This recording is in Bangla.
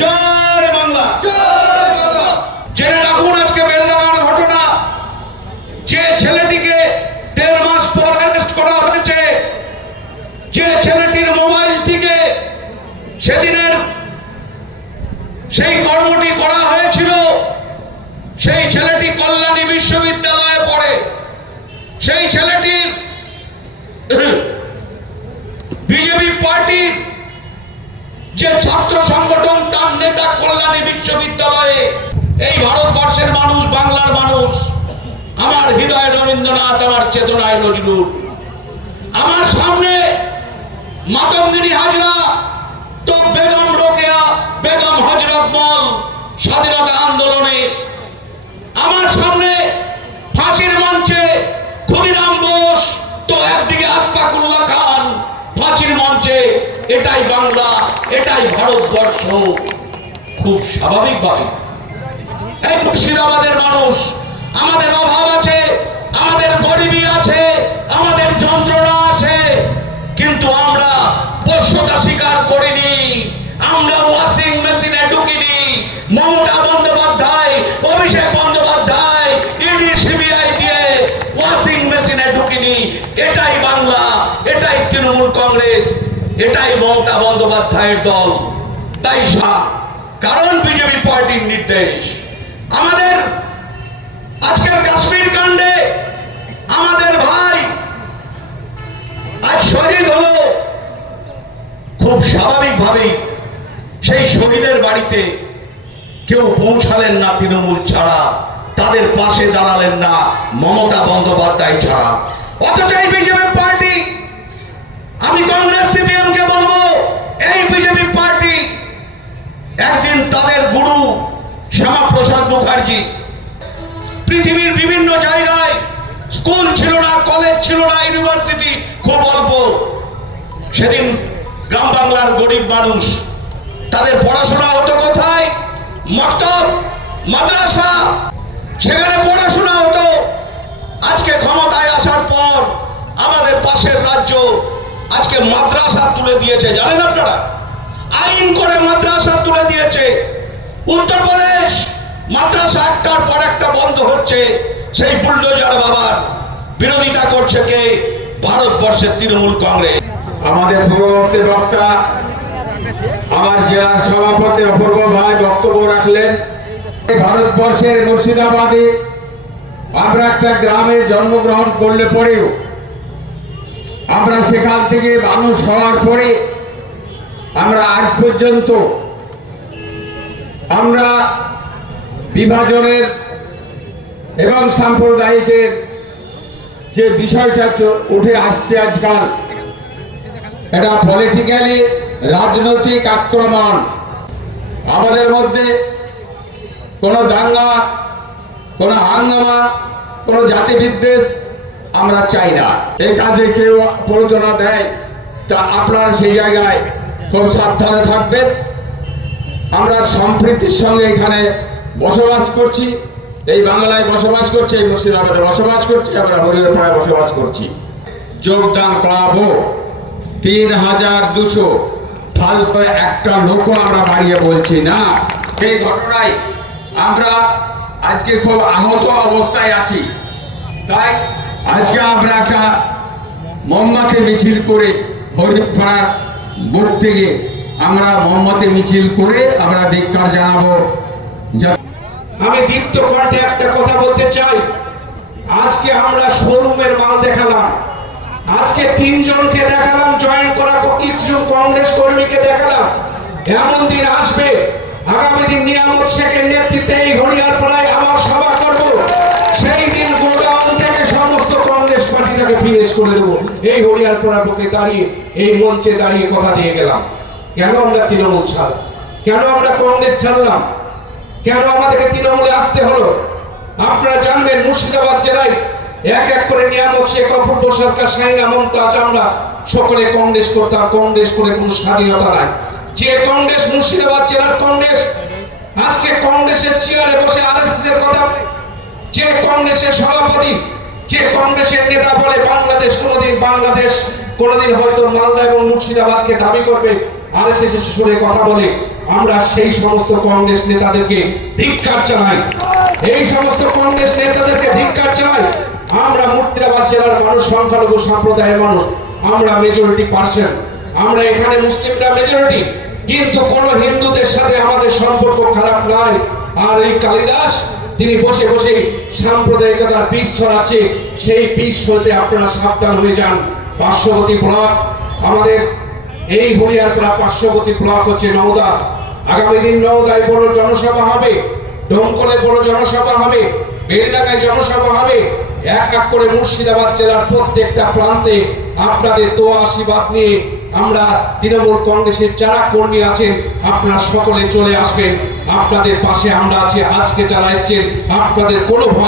জয় বাংলা। জেনে রাখুন আজকে বেলডাঙার ঘটনা, যে ছেলেটিকে 1.5 মাস পর অ্যারেস্ট করা হয়েছে, যে ছেলেটির মোবাইল থেকে সেদিনের সেই কর্মটি করা হয়েছিল, সেই ছেলেটি কল্যাণী বিশ্ববিদ্যালয়ে পড়ে। সেই ছেলেটির বিজেপি পার্টির যে ছাত্র সংগঠন, তার নেতা কল্যাণী বিশ্ববিদ্যালয়ে। এই ভারতবর্ষের মানুষ, বাংলার মানুষ, আমার হৃদয়ে রবীন্দ্রনাথ, আমার চেতনায় নজরুল। আমার সামনে মাতঙ্গিনী হাজরা তো বেগম রোকেয়া, বেগম হযরত মল স্বাধীনতা আন্দোলনে। আমার সামনে ফাঁসির মঞ্চে ক্ষুদিরাম বোস, তো একদিকে আশফাকুল্লাহ খান ফাঁসির মঞ্চে। এটাই বাংলা, এটাই ভারতবর্ষ। খুব স্বাভাবিকভাবে এই মুর্শিদাবাদের মানুষ, আমাদের অভাব আছে, আমাদের গরিবী আছে, আমাদের যন্ত্রণা আছে, কিন্তু আমরা পোষ্যতা স্বীকার করিনি। আমরা ওয়াশিং মেশিনে ঢুকিনি। মমতা বন্দ্যোপাধ্যায়, অভিষেক বন্দ্যোপাধ্যায় ইডি সিবিআই দিয়ে ওয়াশিং মেশিনে ঢুকিনি। এটাই বাংলা, এটাই তৃণমূল কংগ্রেস, এটাই মমতা বন্দ্যোপাধ্যায়ের দল। তাই কারণ বিজেপি পার্টির নির্দেশ। আমাদের আজকের কাশ্মীর কাণ্ডে আমাদের ভাই আজ শহীদ হলো। খুব স্বাভাবিকভাবেই সেই শহীদের বাড়িতে কেউ পৌঁছালেন না তৃণমূল ছাড়া, তাদের পাশে দাঁড়ালেন না মমতা বন্দ্যোপাধ্যায় ছাড়া। অথচ এই বিজেপি পার্টি, আমি কংগ্রেস সিপিএম কে বলবো, এই বিজেপি পার্টি একদিন তাদের গুরু শ্যামাপ্রসাদ মুখার্জি, পৃথিবীর বিভিন্ন জায়গায় স্কুল ছিল না, কলেজ ছিল না, ইউনিভার্সিটি খুব অল্প। সেদিন গ্রাম বাংলার গরিব মানুষ, তাদের পড়াশোনা হতো কোথায়? মক্তব, মাদ্রাসা, সেখানে পড়াশোনা হতো। আজকে ক্ষমতায় আসার পর আমাদের পাশের রাজ্য আজকে মাদ্রাসা তুলে দিয়েছে, জানেন আপনারা? আইন করে মাদ্রাসা তুলে দিয়েছে। উত্তরপ্রদেশ মাদ্রাসা একটার পর একটা বন্ধ হচ্ছে। সেই বুলডোজার বাবার বিরোধিতা করছে কে? ভারতবর্ষের তৃণমূল কংগ্রেস। আমাদের পূর্ববর্তী বক্তা আমার জেলার সভাপতি অপূর্ব ভাই বক্তব্য রাখলেন। ভারতবর্ষের মুর্শিদাবাদে আমরা একটা গ্রামে জন্মগ্রহণ করলে পরেও আমরা সেখান থেকে মানুষ হওয়ার পরে আমরা আজ পর্যন্ত আমরা বিভাজনের এবং সাম্প্রদায়িকের যে বিষয়টা উঠে আসছে আজকাল, এটা পলিটিক্যালি রাজনৈতিক আক্রমণ। আমাদের মধ্যে কোনো দাঙ্গা, কোনো হাঙ্গামা, কোনো জাতি বিদ্বেষ আমরা চাই না। এই কাজে কেউ প্ররোচনা দেয় তা আপনারা সেই জায়গায় খুব সাবধানে থাকবেন। আমরা সম্প্রীতির সঙ্গে এখানে বসবাস করছি, এই বাংলায় বসবাস করছি, এই মুর্শিদাবাদে বসবাস করছি, আমরা হরিহরপাড়ায় বসবাস করছি। যোগদান করাবো 3200, ফালতু একটা লোকও আমরা বাড়িয়ে বলছি না। এই ঘটনায় আমরা আজকে খুব আহত অবস্থায় আছি। তাই আজকে আমরা একটা মোমবাতি মিছিল করে হরিহরপাড়ার বুক থেকে আমরা মোমবাতি মিছিল করে আমরা ধিক্কার জানাবো। আমি দীপ্ত কণ্ঠে একটা কথা বলতে চাই। আজকে আমরা শোরুমের মাল দেখালাম, আজকে 3 জনকে দেখালাম জয়েন করা, কিছু কংগ্রেস কর্মীকে দেখালাম। এমন দিন আসবে, আগামী দিন নিয়ামত শেখের নেতৃত্বে এই হরিহরপাড়ায় আবার সভা করব। সেই দিন গোডাউন থেকে সমস্ত কংগ্রেস পার্টিটাকে ফিনিশ করে দেবো। এই হরিহরপাড়ার বুকে দাঁড়িয়ে, এই মঞ্চে দাঁড়িয়ে কথা দিয়ে গেলাম। কেন আমরা তৃণমূল ছাড়লাম? কেন আমরা কংগ্রেস ছাড়লাম? কেন আমাদেরকে তৃণমূলে আসতে হলো? আপনারা জানবেন মুর্শিদাবাদ জেলায় এক এক করে নিয়ামত শেখ, অপূর্ব সরকার, শাহিনা মমতাজ, আমরা সকলে কংগ্রেস করতাম। কংগ্রেস করে কোনো স্বাধীনতা নাই। যে কংগ্রেস, মুর্শিদাবাদ জেলার কংগ্রেস আজকে কংগ্রেসের চেয়ারে বসে আরএসএস এর কথা, যে কংগ্রেসের সভাপতি যে কংগ্রেসের নেতা বলে বাংলাদেশ কোনোদিন হয়তো মালদা এবং মুর্শিদাবাদকে দাবি করবে, আরএসএস এর সুরে কথা বলে, আমরা সেই সমস্ত কংগ্রেস নেতাদেরকে ধিক্কার জানাই। এই সমস্ত কংগ্রেস নেতাদেরকে ধিক্কার জানাই। আমরা মুর্শিদাবাদ জেলার মানুষ সংখ্যালঘু সম্প্রদায়ের মানুষ, আমরা মেজরিটি পার্সেন্ট, আমরা এখানে মুসলিমরা মেজরিটি, কিন্তু কোন হিন্দুদের সাথে আমাদের সম্পর্ক খারাপ নয়। আর এই কালিদাস তিনি বসে বসে সাম্প্রদায়িকতার বীজ ছড়াচ্ছে, সেই বীজ হতে আপনারা সাবধান হয়ে যান। পার্শ্ববর্তী ব্লক আমাদের এই হরিয়ারপাড়া পার্শ্ববর্তী ব্লক হচ্ছে নওদা। আগামী দিন নওদায় বড় জনসভা হবে, ডোমকলে বড় জনসভা হবে, বেলডাঙ্গায় জনসভা হবে। এক এক করে মুর্শিদাবাদ জেলার প্রত্যেকটা প্রান্তে আপনাদের দোয়া আশীর্বাদ নিয়ে আমরা তৃণমূল কংগ্রেসের যারা কর্মী আছেন আপনারা সকলে চলে আসবেন, আপনাদের পাশে আমরা আছি। আজকে যারা এসেছেন আপনাদের কোনো ভয়